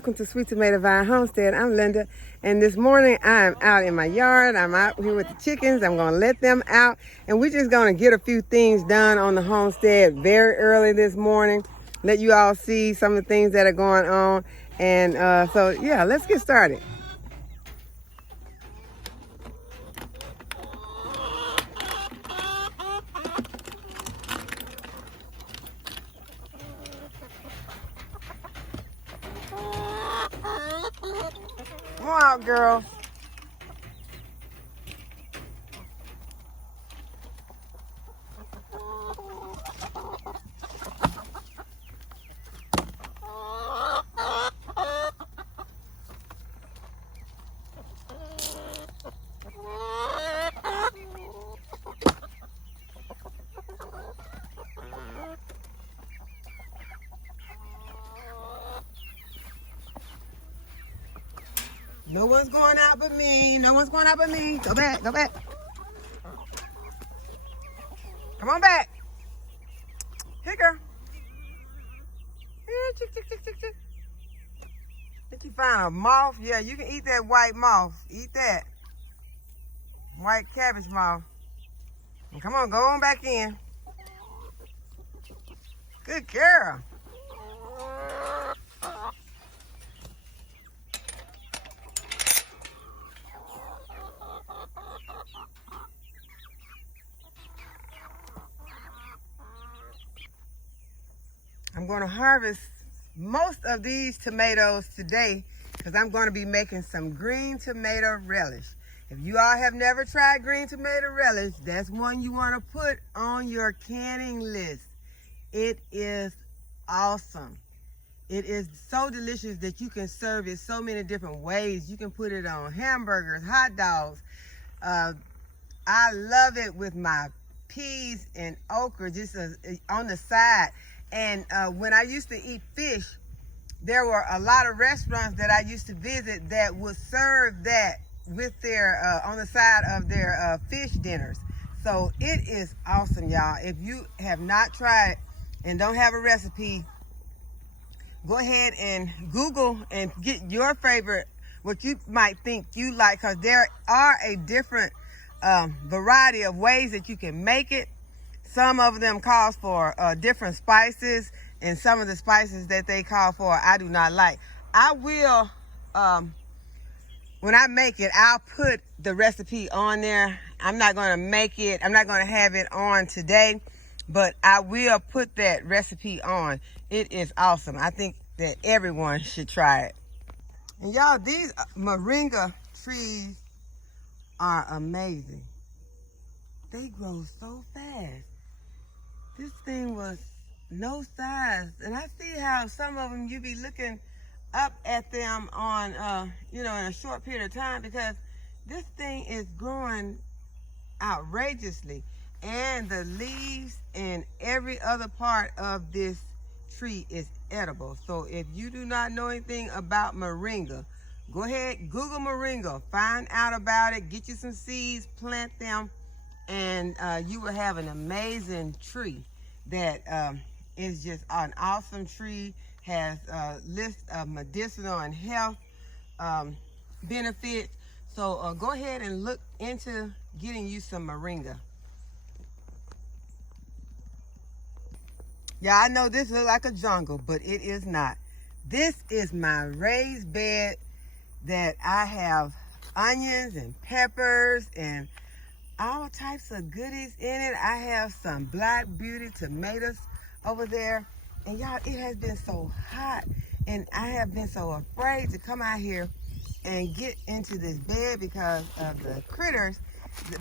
welcome to Sweet Tomato Vine Homestead. I'm Linda, and this morning I am out in my yard. I'm out here with the chickens. I'm going to let them out, and we're just going to get a few things done on the homestead very early this morning. Let you all see some of the things that are going on, and so yeah, let's get started. Come on out, girls. No one's going out but me. No one's going out but me. Go back. Go back. Come on back. Here, girl. Here, chick, chick, chick, chick, chick. Did you find a moth? Yeah, you can eat that white moth. Eat that. White cabbage moth. And come on, go on back in. Good girl. I'm going to harvest most of these tomatoes today because I'm going to be making some green tomato relish. If you all have never tried green tomato relish, that's one you want to put on your canning list. It is awesome. It is so delicious that you can serve it so many different ways. You can put it on hamburgers, hot dogs. I love it with my peas and okra just on the side. And when I used to eat fish, there were a lot of restaurants that I used to visit that would serve that with their on the side of their fish dinners. So it is awesome, y'all. If you have not tried and don't have a recipe, go ahead and Google and get your favorite, what you might think you like, because there are a different variety of ways that you can make it. Some of them calls for different spices, and some of the spices that they call for I do not like. I will, when I make it, I'll put the recipe on there. I'm not going to make it, I'm not going to have it on today, but I will put that recipe on. It is awesome. I think that everyone should try it. And y'all, these moringa trees are amazing. They grow so fast. This thing was no size, and I see how some of them you be looking up at them on, in a short period of time, because this thing is growing outrageously, and the leaves and every other part of this tree is edible. So if you do not know anything about moringa, go ahead, Google moringa, find out about it, get you some seeds, plant them, and you will have an amazing tree that is just an awesome tree, has a list of medicinal and health benefits. So go ahead and look into getting you some moringa. Yeah, I know this looks like a jungle, but it is not. This is my raised bed that I have onions and peppers and all types of goodies in it. I have some Black Beauty tomatoes over there. And y'all, it has been so hot, and I have been so afraid to come out here and get into this bed because of the critters.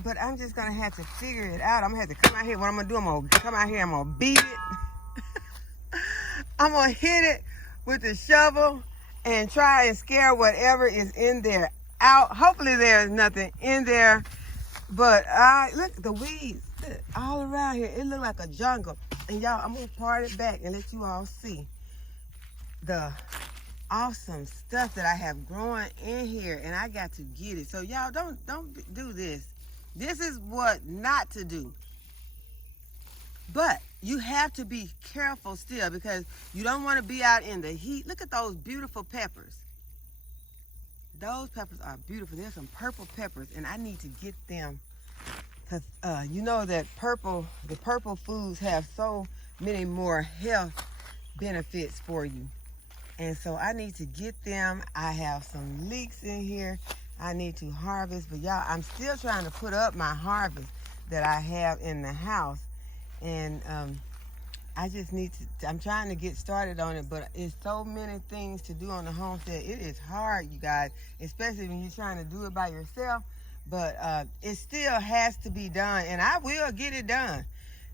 But I'm just gonna have to figure it out. I'm gonna have to come out here. What I'm gonna do, I'm gonna come out here, I'm gonna beat it. I'm gonna hit it with the shovel and try and scare whatever is in there out. Hopefully there's nothing in there. But look, the weeds all around here. It look like a jungle. And y'all, I'm gonna part it back and let you all see the awesome stuff that I have growing in here, and I got to get it. So y'all, don't do this. This is what not to do. But you have to be careful still because you don't want to be out in the heat. Look at those beautiful peppers. Those peppers are beautiful. There's some purple peppers, and I need to get them because you know that the purple foods have so many more health benefits for you. And so I need to get them. I have some leeks in here I need to harvest. But y'all, I'm still trying to put up my harvest that I have in the house. And I just need to, I'm trying to get started on it, but it's so many things to do on the homestead. It is hard, you guys, especially when you're trying to do it by yourself. But it still has to be done, and I will get it done.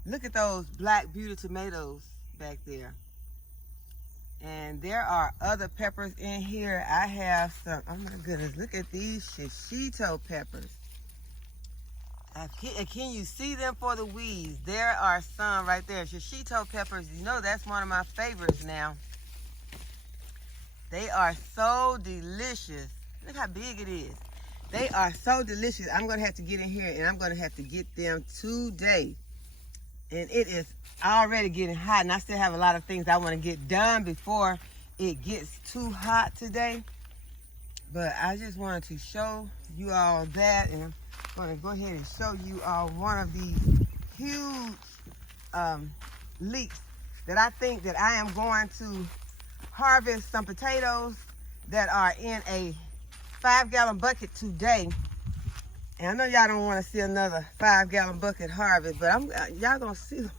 Look at those black beauty tomatoes back there. And there are other peppers in here. I have some, oh my goodness, look at these shishito peppers. Can you see them for the weeds? There are some right there. Shishito peppers, you know that's one of my favorites now. They are so delicious. Look how big it is. They are so delicious. I'm going to have to get in here and I'm going to have to get them today. And it is already getting hot, and I still have a lot of things I want to get done before it gets too hot today. But I just wanted to show you all that, and I'm going to go ahead and show you all one of these huge leeks that I think that I am going to harvest some potatoes that are in a 5-gallon bucket today. And I know y'all don't want to see another 5-gallon bucket harvest, but y'all gonna see them.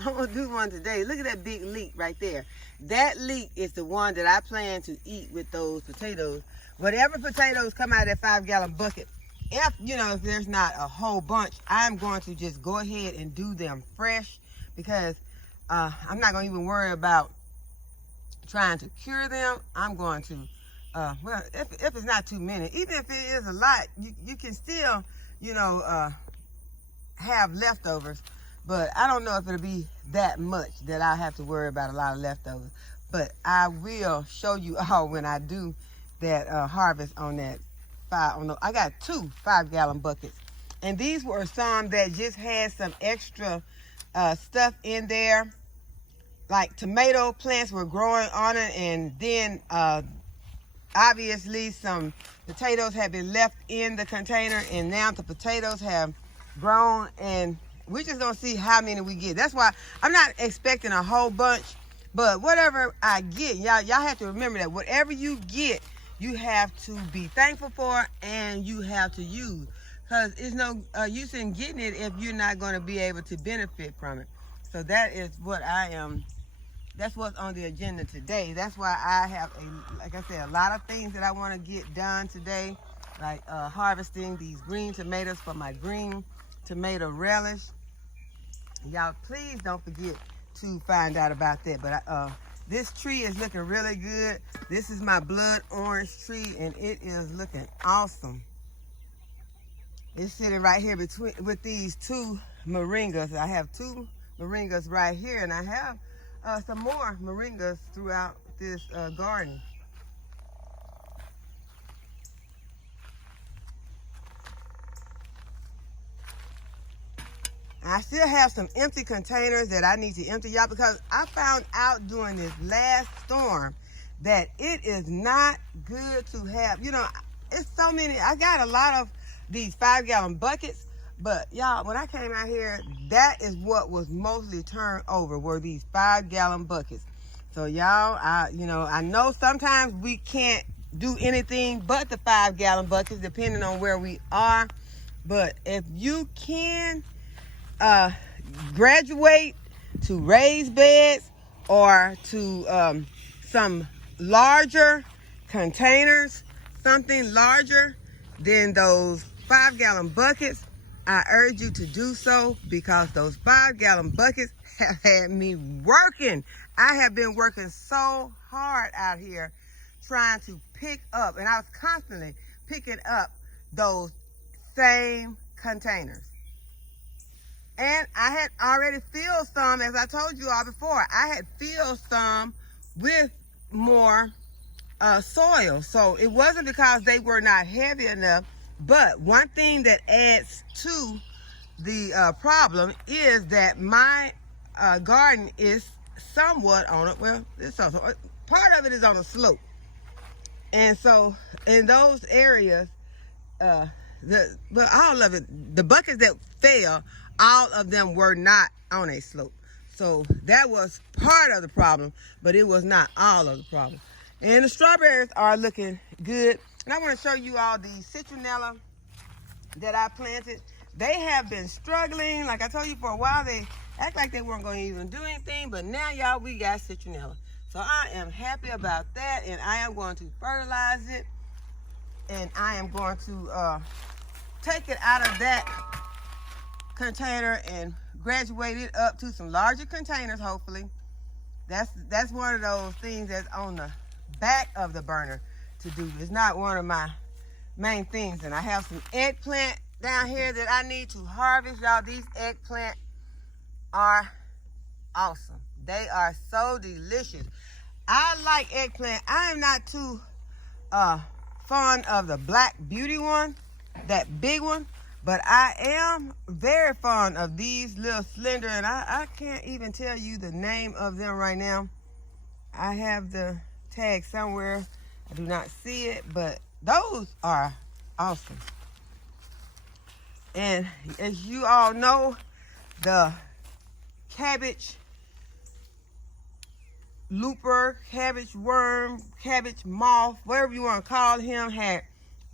I'm gonna do one today. Look at that big leek right there. That leek is the one that I plan to eat with those potatoes. Whatever potatoes come out of that 5-gallon bucket, if there's not a whole bunch, I'm going to just go ahead and do them fresh because I'm not gonna even worry about trying to cure them. I'm going to well, if it's not too many, even if it is a lot, you can still, have leftovers. But I don't know if it'll be that much that I have to worry about a lot of leftovers. But I will show you all when I do that harvest on that I got 2 5-gallon buckets. And these were some that just had some extra stuff in there. Like tomato plants were growing on it, and then obviously some potatoes have been left in the container, and now the potatoes have grown, and we're just gonna see how many we get. That's why I'm not expecting a whole bunch, but whatever I get, y'all have to remember that whatever you get, you have to be thankful for and you have to use, because it's no use in getting it if you're not going to be able to benefit from it. So that is what that's what's on the agenda today. That's why I have, like I said, a lot of things that I want to get done today, like harvesting these green tomatoes for my green tomato relish. Y'all, please don't forget to find out about that. But this tree is looking really good. This is my blood orange tree, and it is looking awesome. It's sitting right here with these 2 moringas. I have 2 moringas right here, and I have some more moringas throughout this garden. I still have some empty containers that I need to empty, y'all, because I found out during this last storm that it is not good to have, it's so many. I got a lot of these 5-gallon buckets, but y'all, when I came out here, that is what was mostly turned over, were these 5-gallon buckets. So y'all, I know sometimes we can't do anything but the 5-gallon buckets depending on where we are, but if you can graduate to raised beds or to some larger containers, something larger than those 5-gallon buckets, I urge you to do so, because those 5-gallon buckets have had me working. I have been working so hard out here trying to pick up, and I was constantly picking up those same containers. And I had already filled some, as I told you all before, I had filled some with more soil. So it wasn't because they were not heavy enough, but one thing that adds to the problem is that my garden is somewhat on it. Well, it's also part of it is on a slope, and so in those areas, all of it, the buckets that fell, all of them were not on a slope. So that was part of the problem, but it was not all of the problem. And the strawberries are looking good. And I want to show you all the citronella that I planted. They have been struggling. Like I told you, for a while, they act like they weren't going to even do anything. But now, y'all, we got citronella. So I am happy about that. And I am going to fertilize it. And I am going to take it out of that container and graduate it up to some larger containers, hopefully. That's one of those things that's on the back of the burner to do. It's not one of my main things. And I have some eggplant down here that I need to harvest. Y'all, these eggplant are awesome. They are so delicious. I like eggplant. I am not too fond of the Black Beauty one, that big one, but I am very fond of these little slender, and I can't even tell you the name of them right now. I have the tag somewhere. I do not see it, but those are awesome. And as you all know, the cabbage looper, cabbage worm, cabbage moth, whatever you want to call him, had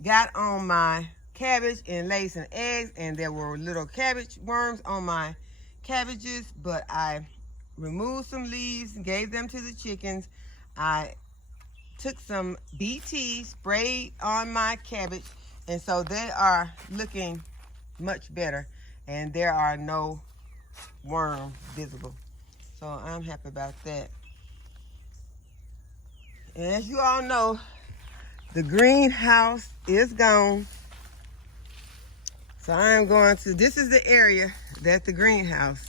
got on my cabbage and laid some eggs, and there were little cabbage worms on my cabbages, but I removed some leaves and gave them to the chickens. I took some BT, sprayed on my cabbage, and so they are looking much better, and there are no worms visible. So I'm happy about that. And as you all know, the greenhouse is gone. So I'm going to, this is the area that the greenhouse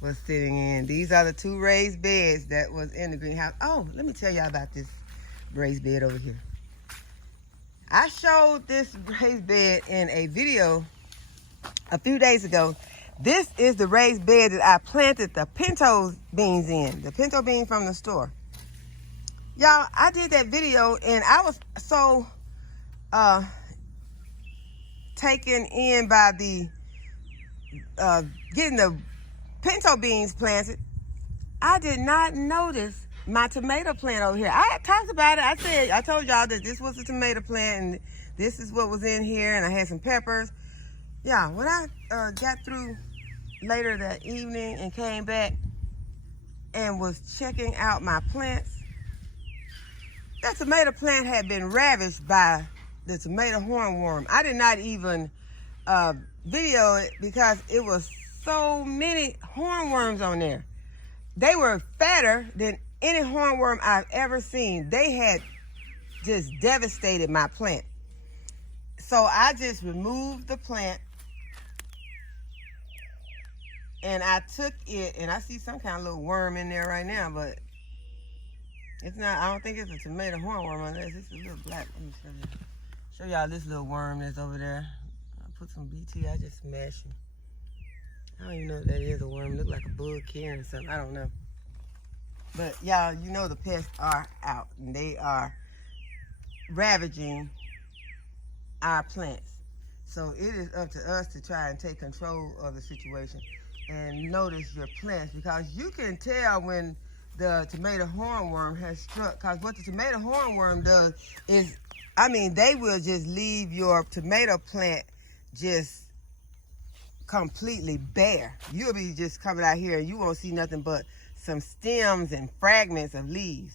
was sitting in. These are the 2 raised beds that was in the greenhouse. Oh, let me tell y'all about this raised bed over here. I showed this raised bed in a video a few days ago. This is the raised bed that I planted the pinto beans in, the pinto beans from the store. Y'all, I did that video and I was so taken in by the getting the pinto beans planted. I did not notice my tomato plant over here. I talked about it. I told y'all that this was a tomato plant and this is what was in here, and I had some peppers. Yeah, when I got through later that evening and came back and was checking out my plants, that tomato plant had been ravaged by the tomato hornworm. I did not even video it because it was so many hornworms on there. They were fatter than any hornworm I've ever seen. They had just devastated my plant. So I just removed the plant and I took it, and I see some kind of little worm in there right now, but it's not, I don't think it's a tomato hornworm on this. It's a little black. Let me show y'all this little worm that's over there. I put some BT, I just smashed it. I don't even know if that is a worm. It looks like a bug carrying something. I don't know. But y'all, you know the pests are out and they are ravaging our plants. So it is up to us to try and take control of the situation and notice your plants, because you can tell when the tomato hornworm has struck, because what the tomato hornworm does is, I mean, they will just leave your tomato plant just completely bare. You'll be just coming out here and you won't see nothing but some stems and fragments of leaves.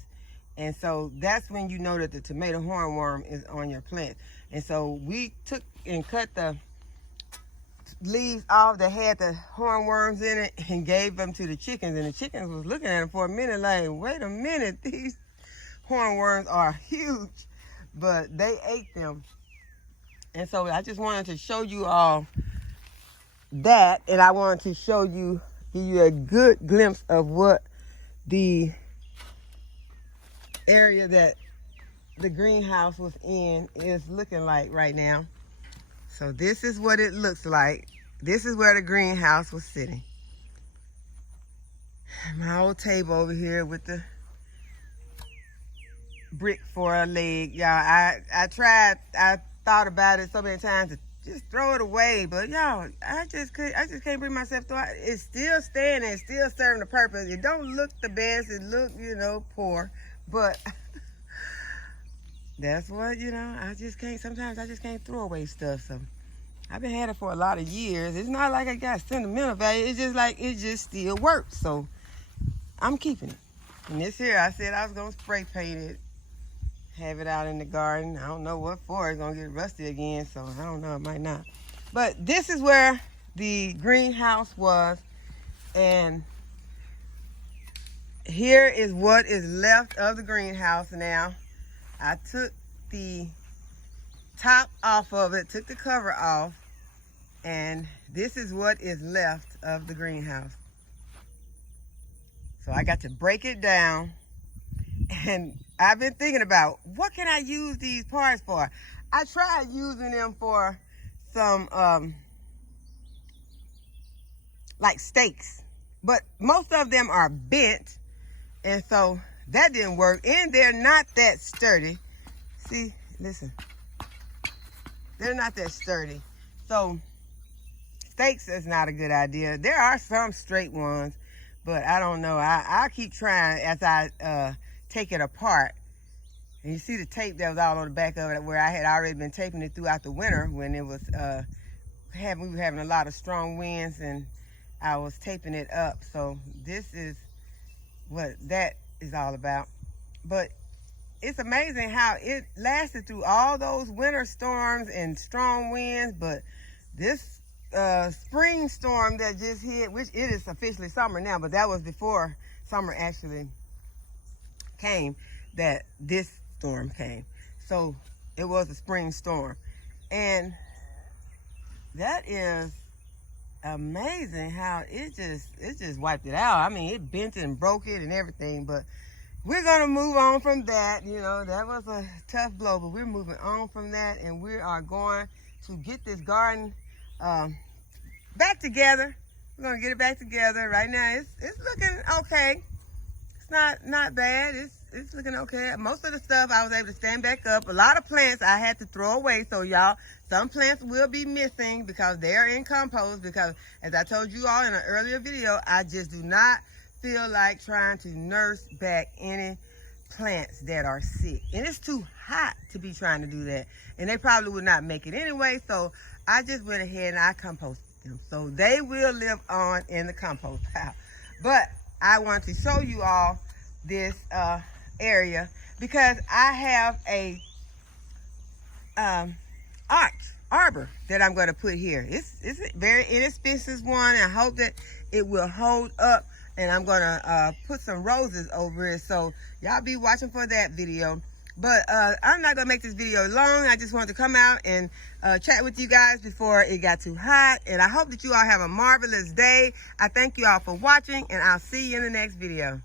And so that's when you know that the tomato hornworm is on your plant. And so we took and cut the leaves off that had the hornworms in it and gave them to the chickens. And the chickens was looking at them for a minute like, wait a minute, these hornworms are huge. But they ate them. And so I just wanted to show you all that, and I wanted to show you, give you a good glimpse of what the area that the greenhouse was in is looking like right now. So this is what it looks like. This is where the greenhouse was sitting. My old table over here with the brick for a leg. Y'all, I thought about it so many times to just throw it away, but y'all, I just can't bring myself to it. It's still standing, it's still serving the purpose. It don't look the best, it look, poor, but that's what, sometimes I just can't throw away stuff. So I've been had it for a lot of years. It's not like I got sentimental value. It's just like it just still works. So I'm keeping it. And this here, I said I was gonna spray paint it, have it out in the garden. I don't know what for. It's gonna get rusty again, so I don't know. It might not. But this is where the greenhouse was, and here is what is left of the greenhouse now. I took the top off of it, took the cover off, and this is what is left of the greenhouse. So I got to break it down, and I've been thinking about what can I use these parts for. I tried using them for some like stakes, but most of them are bent, and so that didn't work, and they're not that sturdy. See, listen, they're not that sturdy. So stakes is not a good idea. There are some straight ones, but I don't know. I'll keep trying as I take it apart. And you see the tape that was all on the back of it, where I had already been taping it throughout the winter when it was we were having a lot of strong winds, and I was taping it up. So this is what that is all about. But it's amazing how it lasted through all those winter storms and strong winds. But this spring storm that just hit, which it is officially summer now, but that was before summer actually came, that this storm came. So it was a spring storm, and that is amazing how it just wiped it out. I mean, it bent it and broke it and everything, but we're gonna move on from that. That was a tough blow, but we're moving on from that, and we are going to get this garden back together. We're gonna get it back together. Right now it's looking okay. It's not bad. It's looking okay. Most of the stuff I was able to stand back up. A lot of plants I had to throw away. So y'all, some plants will be missing because they're in compost, because as I told you all in an earlier video, I just do not feel like trying to nurse back any plants that are sick. And it's too hot to be trying to do that. And they probably would not make it anyway. So I just went ahead and I composted them. So they will live on in the compost pile. But I want to show you all this area because I have a arbor that I'm going to put here. It's a very inexpensive one. I hope that it will hold up, and I'm going to put some roses over it. So y'all be watching for that video. But I'm not going to make this video long. I just wanted to come out and chat with you guys before it got too hot. And I hope that you all have a marvelous day. I thank you all for watching, and I'll see you in the next video.